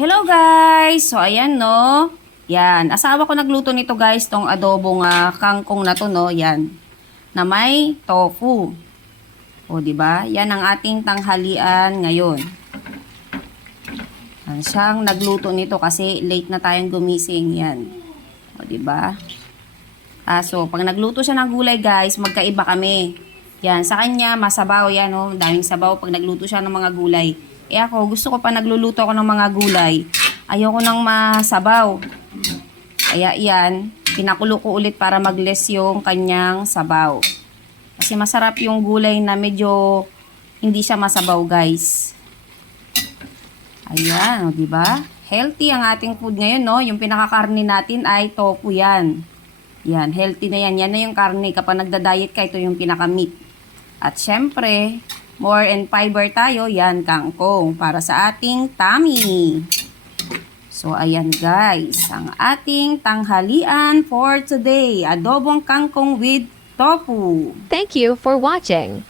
Hello guys! So ayan no. Yan, asawa ko nagluto nito guys, tong adobong kangkong na to no, yan. Na may tofu. O di ba? Yan ang ating tanghalian ngayon. Yan, siyang nagluto nito kasi late na tayong gumising yan. O di ba? So pag nagluto siya ng gulay guys, magkaiba kami. Yan, sa kanya masabaw yan oh, daming sabaw pag nagluto siya ng mga gulay. Ako, gusto ko pa nagluluto ako ng mga gulay. Ayoko nang masabaw. Kaya yan, pinakulo ko ulit para mag-less yung kanyang sabaw. Kasi masarap yung gulay na medyo hindi siya masabaw, guys. Ayan, di ba? Healthy ang ating food ngayon, no? Yung pinakakarni natin ay tofu yan. Yan, healthy na yan. Yan na yung karne. Kapag nagda-diet ka, ito yung pinaka-meat. At syempre, more and fiber tayo, yan, kangkong, para sa ating tummy. So, ayan guys, ang ating tanghalian for today. Adobong kangkong with tofu. Thank you for watching.